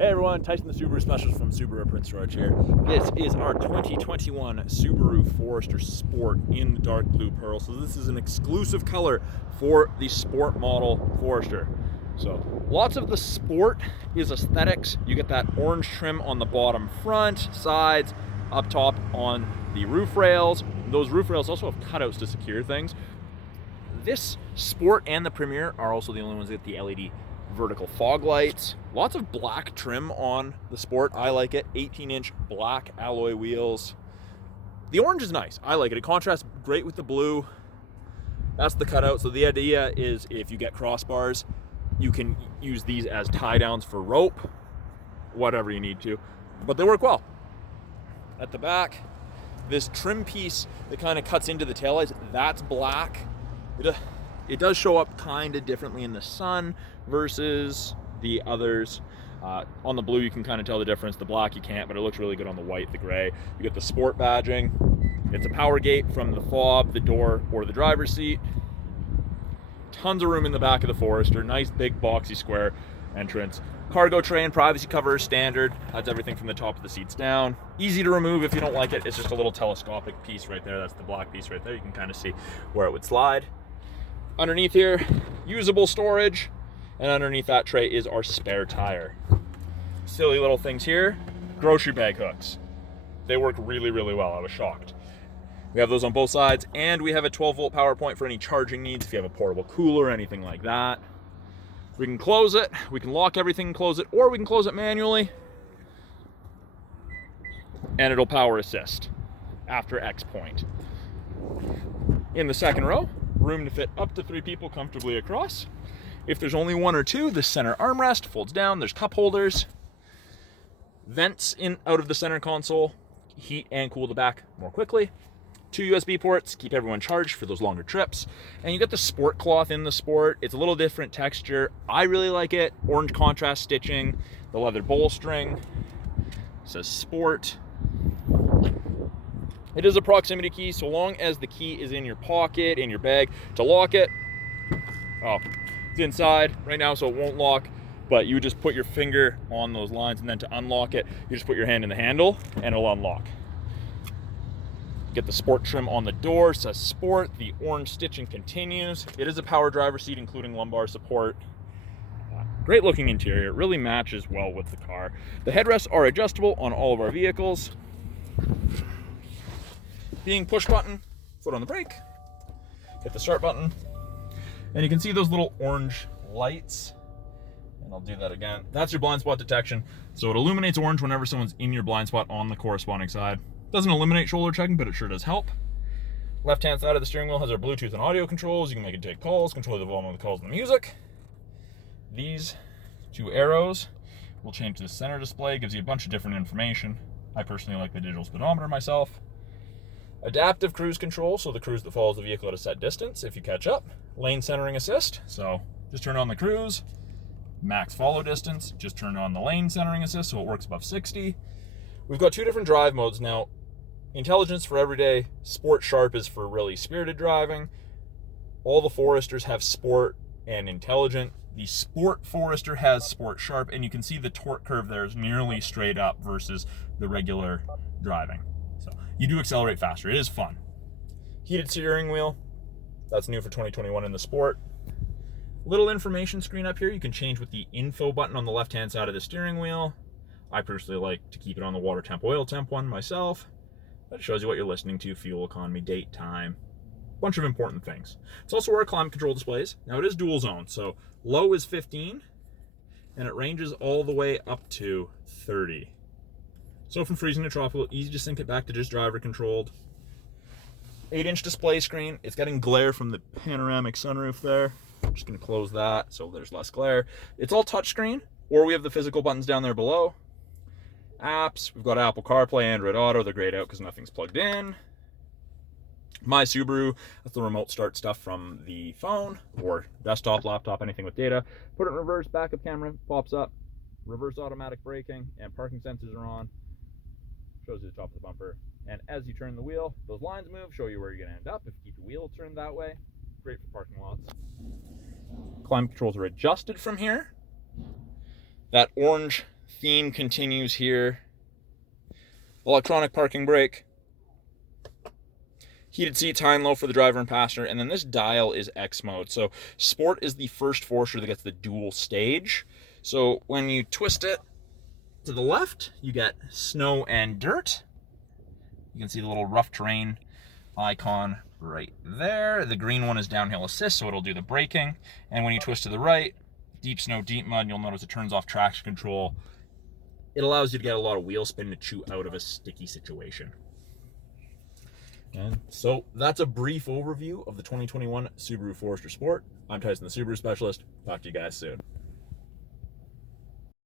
Hey everyone, Tyson the Subaru Specialist from Subaru Prince George here. This is our 2021 Subaru Forester Sport in the dark blue pearl. So this is an exclusive color for the Sport model Forester. So lots of the Sport is aesthetics. You get that orange trim on the bottom front, sides, up top on the roof rails. Those roof rails also have cutouts to secure things. This Sport and the Premier are also the only ones that get the LED vertical fog lights. Lots of black trim on the Sport. I like it. 18-inch black alloy wheels. The orange is nice. I like it. It contrasts great with the blue. That's the cutout. So the idea is if you get crossbars, you can use these as tie downs for rope, whatever you need to. But they work well. At the back, this trim piece that kind of cuts into the taillights, that's black. It does show up kind of differently in the sun versus the others. On the blue, you can kind of tell the difference. The black, you can't, but it looks really good on the white, the gray. You get the Sport badging. It's a power gate from the fob, the door, or the driver's seat. Tons of room in the back of the Forester. Nice, big, boxy, square entrance. Cargo tray and privacy cover is standard. That's everything from the top of the seats down. Easy to remove if you don't like it. It's just a little telescopic piece right there. That's the black piece right there. You can kind of see where it would slide. Underneath here, usable storage, and underneath that tray is our spare tire. Silly little things here, grocery bag hooks. They work really, really well. I was shocked. We have those on both sides, and we have a 12-volt power point for any charging needs if you have a portable cooler or anything like that. We can close it, we can lock everything and close it, or we can close it manually, and it'll power assist after X point. In the second row, room to fit up to 3 people comfortably across. If there's only 1 or 2, the center armrest folds down. There's cup holders, vents in out of the center console, heat and cool the back more quickly. 2 USB ports, keep everyone charged for those longer trips. And you get the Sport cloth in the Sport. It's a little different texture. I really like it. Orange contrast stitching, the leather bolstering. It says Sport. It is a proximity key, so long as the key is in your pocket, in your bag. To lock it, it's inside right now, so it won't lock, but you just put your finger on those lines, and then to unlock it, you just put your hand in the handle, and it'll unlock. Get the Sport trim on the door, it says Sport. The orange stitching continues. It is a power driver seat, including lumbar support. Great looking interior, it really matches well with the car. The headrests are adjustable on all of our vehicles. Being push button, foot on the brake, hit the start button, and you can see those little orange lights, and I'll do that again. That's your blind spot detection, so it illuminates orange whenever someone's in your blind spot on the corresponding side. Doesn't eliminate shoulder checking, but it sure does help. Left hand side of the steering wheel has our Bluetooth and audio controls. You can make it take calls, control the volume of the calls and the music. These 2 arrows will change the center display, gives you a bunch of different information. I personally like the digital speedometer myself. Adaptive cruise control, so the cruise that follows the vehicle at a set distance if you catch up. Lane centering assist, so just turn on the cruise. Max follow distance, just turn on the lane centering assist so it works above 60. We've got 2 different drive modes now. Intelligence for everyday, Sport Sharp is for really spirited driving. All the Foresters have Sport and Intelligent. The Sport Forester has Sport Sharp, and you can see the torque curve there is nearly straight up versus the regular driving. So you do accelerate faster. It is fun. Heated steering wheel. That's new for 2021 in the Sport. Little information screen up here. You can change with the info button on the left-hand side of the steering wheel. I personally like to keep it on the water temp, oil temp one myself. That shows you what you're listening to, fuel economy, date, time, bunch of important things. It's also where our climate control displays. Now it is dual zone, so low is 15, and it ranges all the way up to 30. So from freezing to tropical, easy to sync it back to just driver controlled. 8-inch display screen. It's getting glare from the panoramic sunroof there. I'm just gonna close that so there's less glare. It's all touchscreen, or we have the physical buttons down there below. Apps, we've got Apple CarPlay, Android Auto. They're grayed out because nothing's plugged in. My Subaru, that's the remote start stuff from the phone or desktop, laptop, anything with data. Put it in reverse, backup camera pops up, reverse automatic braking, and parking sensors are on. Shows you the top of the bumper. And as you turn the wheel, those lines move, show you where you're gonna end up if you keep the wheel turned that way. Great for parking lots. Climate controls are adjusted from here. That orange theme continues here. Electronic parking brake. Heated seats, high and low for the driver and passenger, and then this dial is X mode. So Sport is the first Forester that gets the dual stage. So when you twist it to the left, you get snow and dirt. You can see the little rough terrain icon right there. The green one is downhill assist, so it'll do the braking. And when you twist to the right, deep snow, deep mud, you'll notice it turns off traction control. It allows you to get a lot of wheel spin to chew out of a sticky situation. And so that's a brief overview of the 2021 Subaru Forester Sport. I'm Tyson, the Subaru Specialist. Talk to you guys soon.